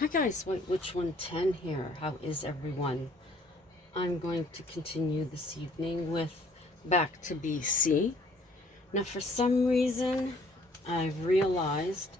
Hi guys, White Witch 110 here. How is everyone? I'm going to continue this evening with Back to BC. Now for some reason, I've realized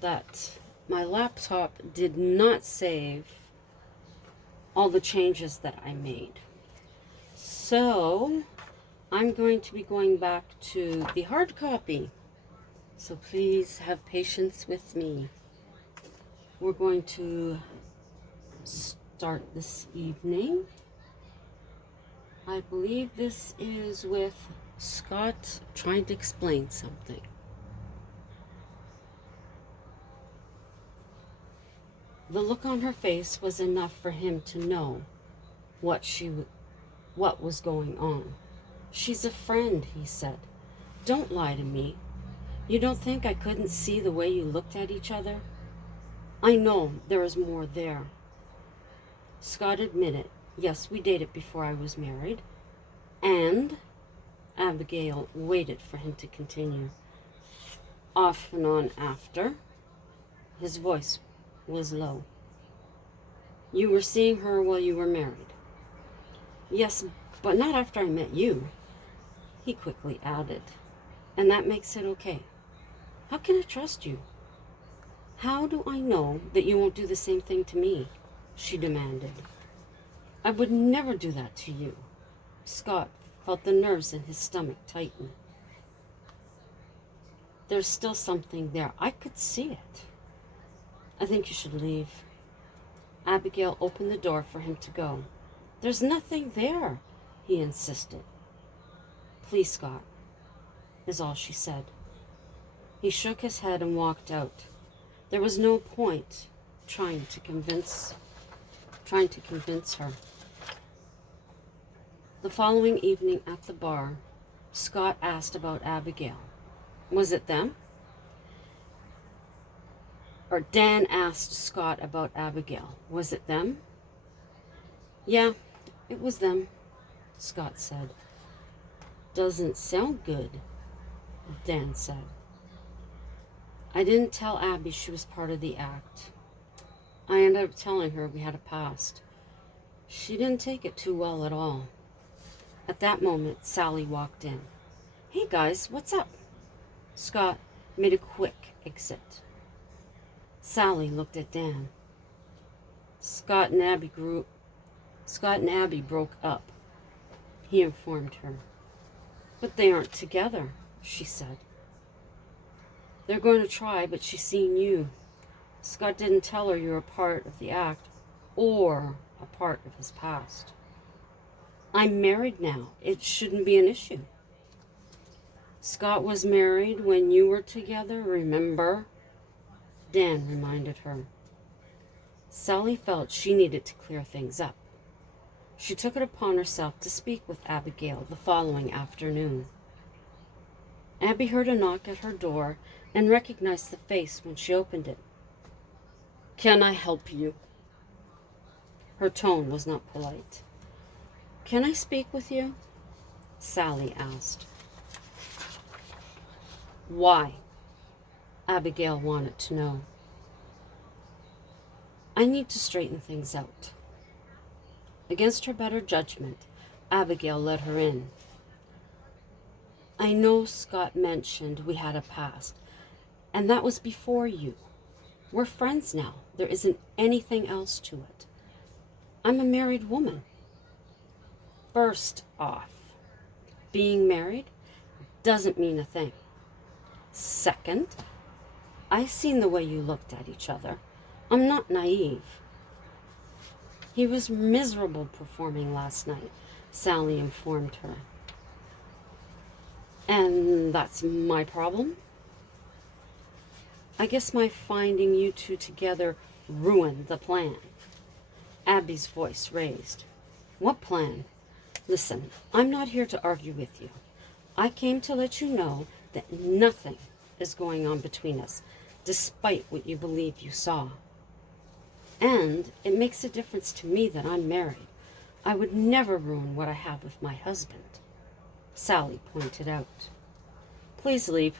that my laptop did not save all the changes that I made. So I'm going to be going back to the hard copy. So please have patience with me. We're going to start this evening. I believe this is with Scott trying to explain something. The look on her face was enough for him to know what was going on. She's a friend, he said. Don't lie to me. You don't think I couldn't see the way you looked at each other? I know there is more there. Scott admitted, yes, we dated before I was married. And Abigail waited for him to continue. Off and on after. His voice was low. You were seeing her while you were married. Yes, but not after I met you, he quickly added. And that makes it okay. How can I trust you? How do I know that you won't do the same thing to me? She demanded. I would never do that to you. Scott felt the nerves in his stomach tighten. There's still something there. I could see it. I think you should leave. Abigail opened the door for him to go. There's nothing there, he insisted. Please, Scott, is all she said. He shook his head and walked out. There was no point trying to convince her. The following evening at the bar, Scott asked about Abigail. Was it them? Or Dan asked Scott about Abigail. Was it them? Yeah, it was them, Scott said. Doesn't sound good, Dan said. I didn't tell Abby she was part of the act. I ended up telling her we had a past. She didn't take it too well at all. At that moment, Sally walked in. Hey guys, what's up? Scott made a quick exit. Sally looked at Dan. Scott and Abby broke up, he informed her. But they aren't together, she said. They're going to try, but she's seen you. Scott didn't tell her you're a part of the act or a part of his past. I'm married now. It shouldn't be an issue. Scott was married when you were together, remember? Dan reminded her. Sally felt she needed to clear things up. She took it upon herself to speak with Abigail the following afternoon. Abby heard a knock at her door and recognized the face when she opened it. Can I help you? Her tone was not polite. Can I speak with you? Sally asked. Why? Abigail wanted to know. I need to straighten things out. Against her better judgment, Abigail led her in. I know Scott mentioned we had a past, and that was before you. We're friends now. There isn't anything else to it. I'm a married woman. First off, being married doesn't mean a thing. Second, I seen the way you looked at each other. I'm not naive. He was miserable performing last night, Sally informed her. And that's my problem? I guess my finding you two together ruined the plan. Abby's voice raised. What plan? Listen, I'm not here to argue with you. I came to let you know that nothing is going on between us, despite what you believe you saw. And it makes a difference to me that I'm married. I would never ruin what I have with my husband, Sally pointed out. Please leave.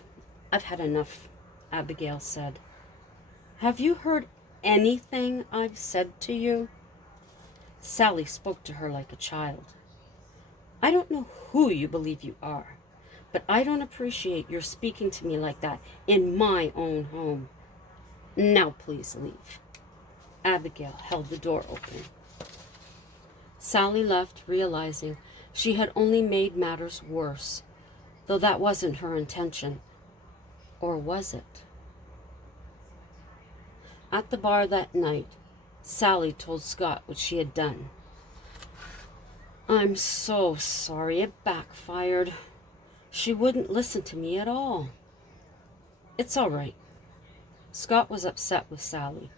I've had enough, Abigail said. Have you heard anything I've said to you?" Sally spoke to her like a child. "I don't know who you believe you are, but I don't appreciate your speaking to me like that in my own home. Now please leave." Abigail held the door open. Sally left, realizing she had only made matters worse, though that wasn't her intention. Or was it? At the bar that night, Sally told Scott what she had done. "I'm so sorry, it backfired. She wouldn't listen to me at all." "It's all right." Scott was upset with Sally,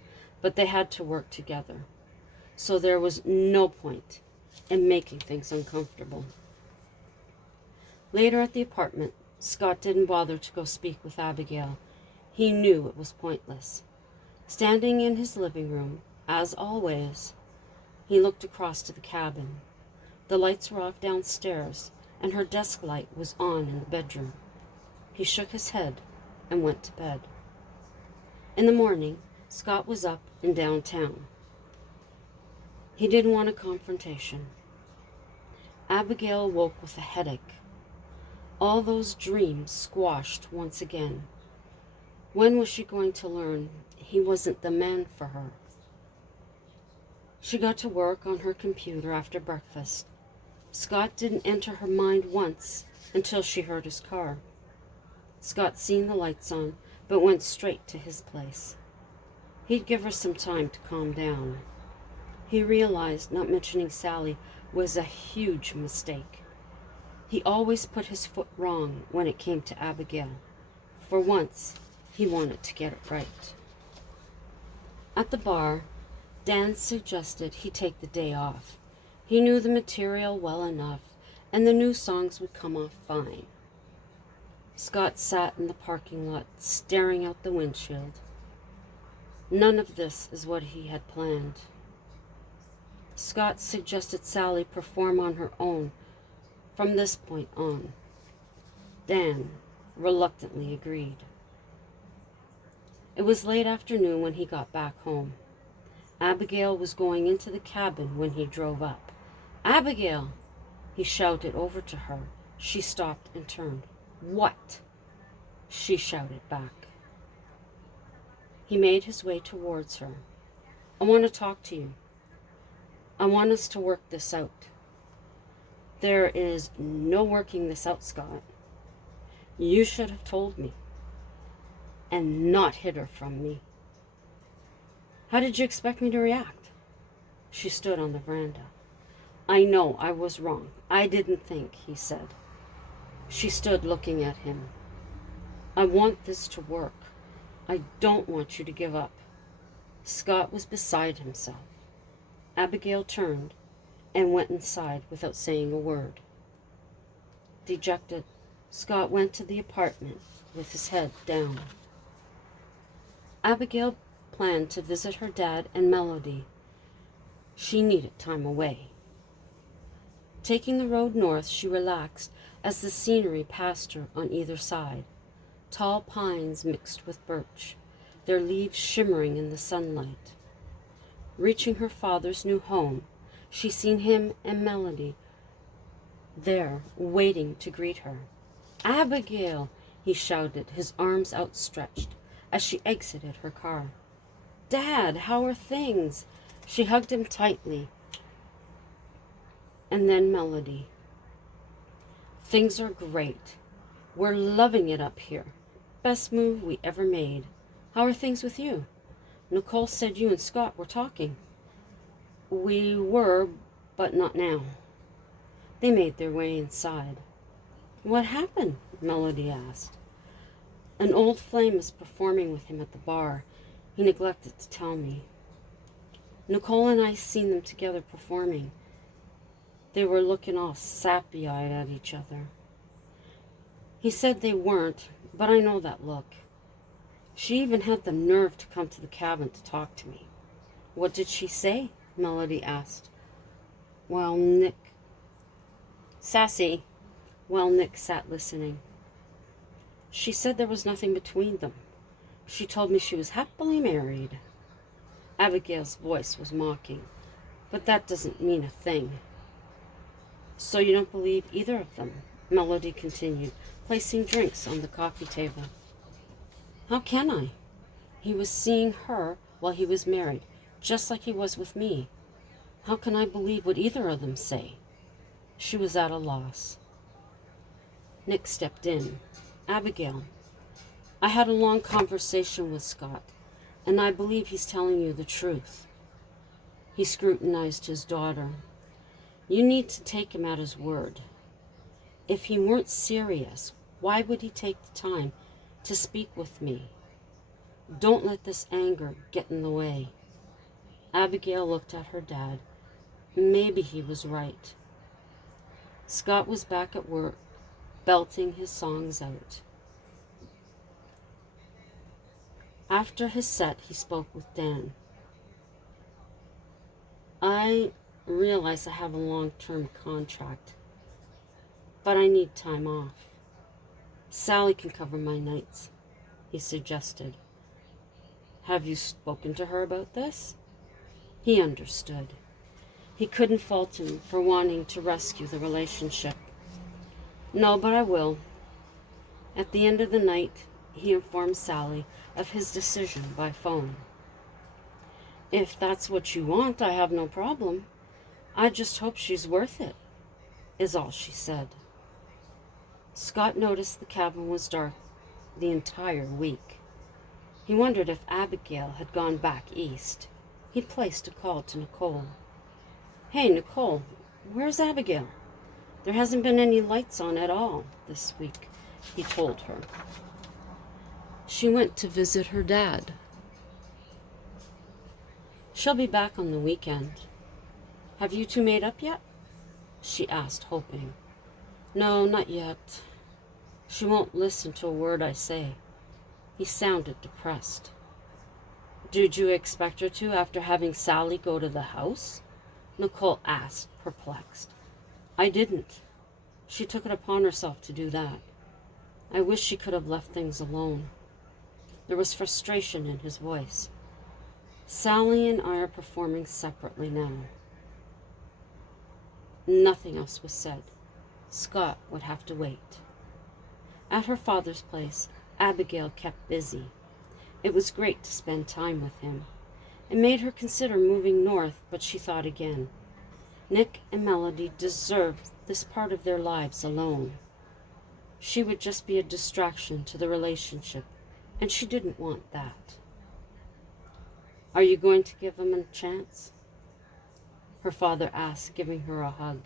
but they had to work together, so there was no point in making things uncomfortable. Later at the apartment, Scott didn't bother to go speak with Abigail. He knew it was pointless. Standing in his living room, as always, he looked across to the cabin. The lights were off downstairs, and her desk light was on in the bedroom. He shook his head and went to bed. In the morning, Scott was up in downtown. He didn't want a confrontation. Abigail woke with a headache. All those dreams squashed once again. When was she going to learn he wasn't the man for her? She got to work on her computer after breakfast. Scott didn't enter her mind once until she heard his car. Scott seen the lights on, but went straight to his place. He'd give her some time to calm down. He realized not mentioning Sally was a huge mistake. He always put his foot wrong when it came to Abigail. For once, he wanted to get it right. At the bar, Dan suggested he take the day off. He knew the material well enough, and the new songs would come off fine. Scott sat in the parking lot, staring out the windshield. None of this is what he had planned. Scott suggested Sally perform on her own from this point on. Dan reluctantly agreed. It was late afternoon when he got back home. Abigail was going into the cabin when he drove up. "Abigail!" he shouted over to her. She stopped and turned. "What?" she shouted back. He made his way towards her. "I want to talk to you. I want us to work this out." "There is no working this out, Scott. You should have told me and not hid her from me." "How did you expect me to react?" She stood on the veranda. "I know I was wrong. I didn't think," he said. She stood looking at him. "I want this to work. I don't want you to give up." Scott was beside himself. Abigail turned and went inside without saying a word. Dejected, Scott went to the apartment with his head down. Abigail planned to visit her dad and Melody. She needed time away. Taking the road north, she relaxed as the scenery passed her on either side. Tall pines mixed with birch, their leaves shimmering in the sunlight. Reaching her father's new home, she seen him and Melody there, waiting to greet her. "Abigail!" he shouted, his arms outstretched, as she exited her car. "Dad, how are things?" She hugged him tightly. And then Melody. "Things are great. We're loving it up here. Best move we ever made. How are things with you? Nicole said you and Scott were talking." "We were, but not now." They made their way inside. "What happened?" Melody asked. "An old flame is performing with him at the bar. He neglected to tell me. Nicole and I seen them together performing. They were looking all sappy-eyed at each other. He said they weren't, but I know that look. She even had the nerve to come to the cabin to talk to me." "What did she say?" Melody asked. While Nick sat listening. "She said there was nothing between them. She told me she was happily married." Abigail's voice was mocking. But that doesn't mean a thing. So you don't believe either of them? Melody continued, placing drinks on the coffee table. How can I? He was seeing her while he was married, just like he was with me. How can I believe what either of them say? She was at a loss. Nick stepped in. Abigail, I had a long conversation with Scott, and I believe he's telling you the truth. He scrutinized his daughter. You need to take him at his word. If he weren't serious, why would he take the time to speak with me? Don't let this anger get in the way. Abigail looked at her dad. Maybe he was right. Scott was back at work, belting his songs out. After his set, he spoke with Dan. I realize I have a long-term contract, but I need time off. Sally can cover my nights, he suggested. Have you spoken to her about this? He understood. He couldn't fault him for wanting to rescue the relationship. No, but I will. At the end of the night, he informed Sally of his decision by phone. If that's what you want, I have no problem. I just hope she's worth it, is all she said. Scott noticed the cabin was dark the entire week. He wondered if Abigail had gone back east. He placed a call to Nicole. Hey, Nicole, where's Abigail? There hasn't been any lights on at all this week, he told her. She went to visit her dad. She'll be back on the weekend. Have you two made up yet? She asked, hoping. No, not yet. She won't listen to a word I say. He sounded depressed. Did you expect her to after having Sally go to the house? Nicole asked, perplexed. I didn't. She took it upon herself to do that. I wish she could have left things alone. There was frustration in his voice. Sally and I are performing separately now. Nothing else was said. Scott would have to wait. At her father's place, Abigail kept busy. It was great to spend time with him. It made her consider moving north, but she thought again. Nick and Melody deserved this part of their lives alone. She would just be a distraction to the relationship, and she didn't want that. Are you going to give him a chance? Her father asked, giving her a hug.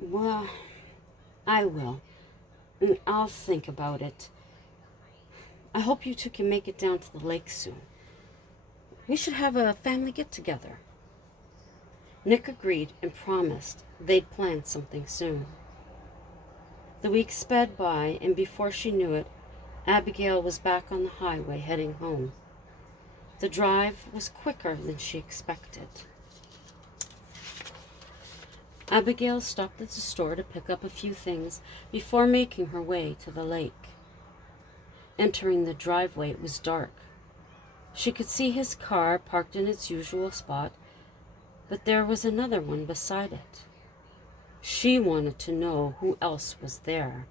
Well, I will. I'll think about it. I hope you two can make it down to the lake soon. We should have a family get-together. Nick agreed and promised they'd plan something soon. The week sped by, and before she knew it, Abigail was back on the highway heading home. The drive was quicker than she expected. Abigail stopped at the store to pick up a few things before making her way to the lake. Entering the driveway, it was dark. She could see his car parked in its usual spot, but there was another one beside it. She wanted to know who else was there,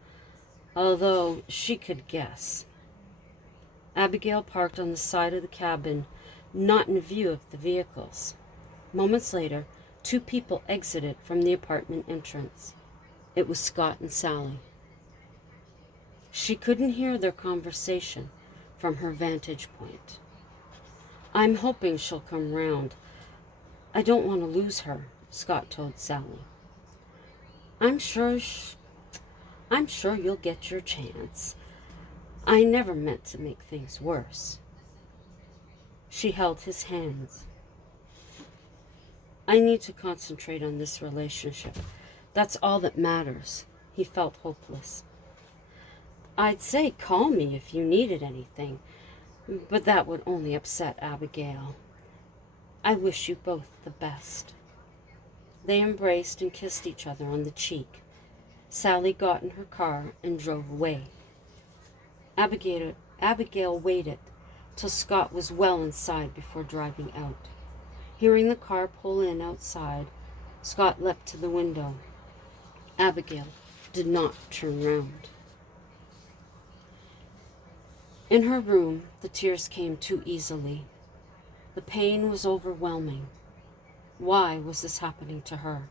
although she could guess. Abigail parked on the side of the cabin, not in view of the vehicles. Moments later, two people exited from the apartment entrance. It was Scott and Sally. She couldn't hear their conversation from her vantage point. I'm hoping she'll come round. I don't want to lose her, Scott told Sally. I'm sure you'll get your chance. I never meant to make things worse. She held his hands. I need to concentrate on this relationship. That's all that matters. He felt hopeless. I'd say call me if you needed anything, but that would only upset Abigail. I wish you both the best. They embraced and kissed each other on the cheek. Sally got in her car and drove away. Abigail waited till Scott was well inside before driving out. Hearing the car pull in outside, Scott leapt to the window. Abigail did not turn round. In her room, the tears came too easily. The pain was overwhelming. Why was this happening to her?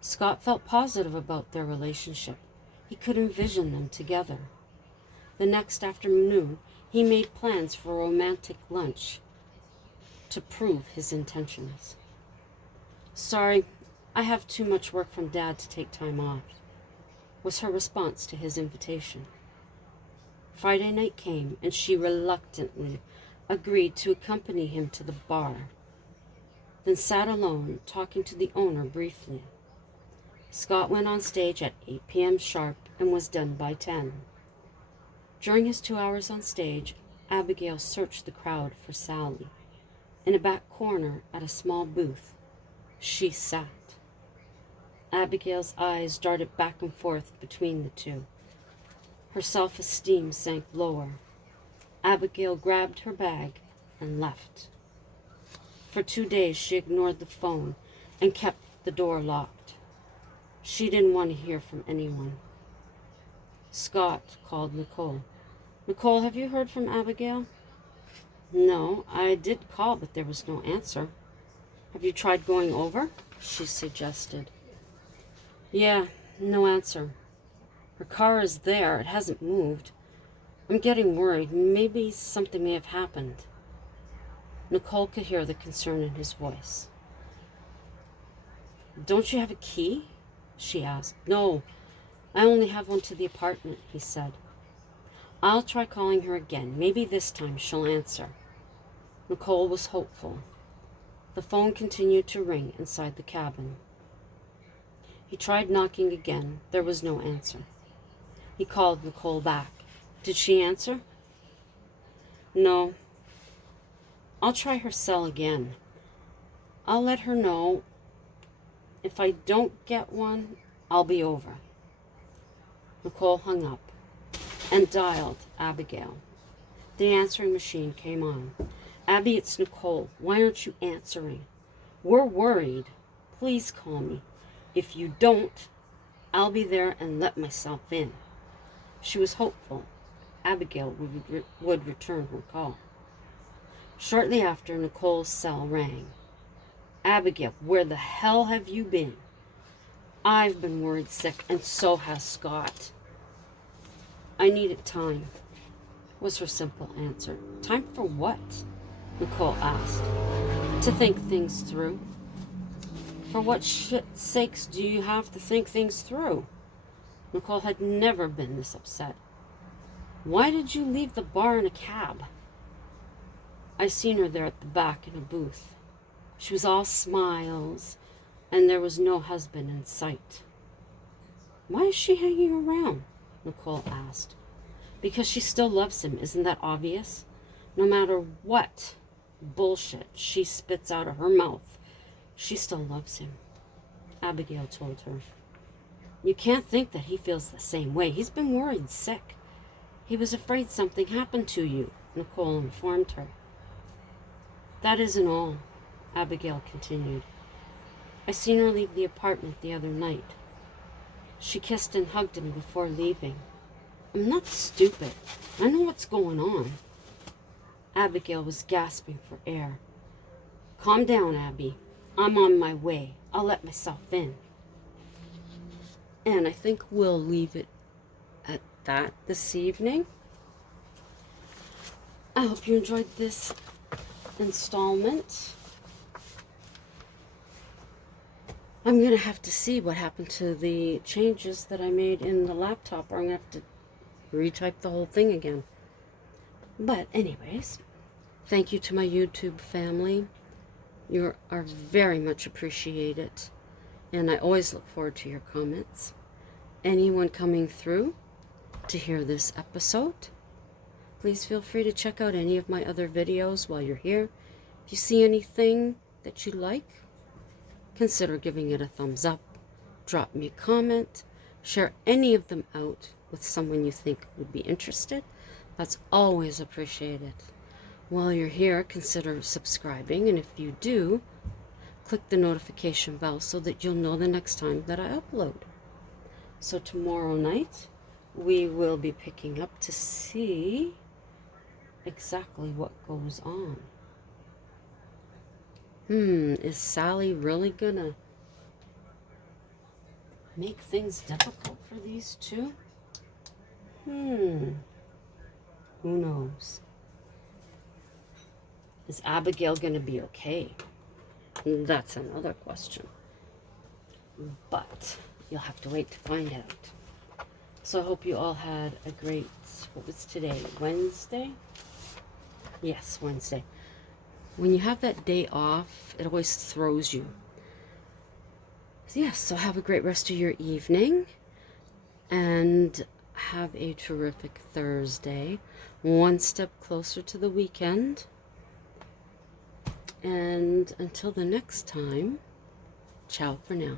Scott felt positive about their relationship. He could envision them together. The next afternoon, he made plans for a romantic lunch to prove his intentions. "Sorry, I have too much work from Dad to take time off," was her response to his invitation. Friday night came, and she reluctantly agreed to accompany him to the bar, then sat alone, talking to the owner briefly. Scott went on stage at 8 p.m. sharp and was done by 10. During his 2 hours on stage, Abigail searched the crowd for Sally. In a back corner at a small booth, she sat. Abigail's eyes darted back and forth between the two. Her self-esteem sank lower. Abigail grabbed her bag and left. For 2 days, she ignored the phone and kept the door locked. She didn't want to hear from anyone. Scott called Nicole. "Nicole, have you heard from Abigail?" "No, I did call, but there was no answer." "Have you tried going over?" she suggested. "Yeah, no answer. Her car is there. It hasn't moved. I'm getting worried. Maybe something may have happened." Nicole could hear the concern in his voice. "Don't you have a key?" she asked. "No, I only have one to the apartment," he said. "I'll try calling her again. Maybe this time she'll answer." Nicole was hopeful. The phone continued to ring inside the cabin. He tried knocking again. There was no answer. He called Nicole back. "Did she answer?" "No. I'll try her cell again. I'll let her know. If I don't get one, I'll be over." Nicole hung up and dialed Abigail. The answering machine came on. "Abby, it's Nicole. Why aren't you answering? We're worried. Please call me. If you don't, I'll be there and let myself in." She was hopeful Abigail would return her call. Shortly after, Nicole's cell rang. "Abigail, where the hell have you been? I've been worried sick, and so has Scott." "I needed time," was her simple answer. "Time for what?" Nicole asked. "To think things through." "For what shit's sakes do you have to think things through?" Nicole had never been this upset. "Why did you leave the bar in a cab?" "I seen her there at the back in a booth. She was all smiles, and there was no husband in sight." "Why is she hanging around?" Nicole asked. "Because she still loves him. Isn't that obvious? No matter what bullshit she spits out of her mouth, she still loves him," Abigail told her. "You can't think that he feels the same way. He's been worried sick. He was afraid something happened to you," Nicole informed her. "That isn't all," Abigail continued. "I seen her leave the apartment the other night. She kissed and hugged him before leaving. I'm not stupid. I know what's going on." Abigail was gasping for air. "Calm down, Abby. I'm on my way. I'll let myself in." And I think we'll leave it at that this evening. I hope you enjoyed this installment. I'm going to have to see what happened to the changes that I made in the laptop, or I'm going to have to retype the whole thing again. But anyways, thank you to my YouTube family. You are very much appreciated, and I always look forward to your comments. Anyone coming through to hear this episode, please feel free to check out any of my other videos while you're here. If you see anything that you like, consider giving it a thumbs up, drop me a comment, share any of them out with someone you think would be interested. That's always appreciated. While you're here, consider subscribing, and if you do, click the notification bell so that you'll know the next time that I upload. So tomorrow night, we will be picking up to see exactly what goes on. Is Sally really gonna make things difficult for these two? Who knows? Is Abigail gonna be okay? That's another question. But you'll have to wait to find out. So I hope you all had a great, what was today, Wednesday? Yes, Wednesday. When you have that day off, it always throws you. So yes, so have a great rest of your evening, and have a terrific Thursday. One step closer to the weekend. And until the next time, ciao for now.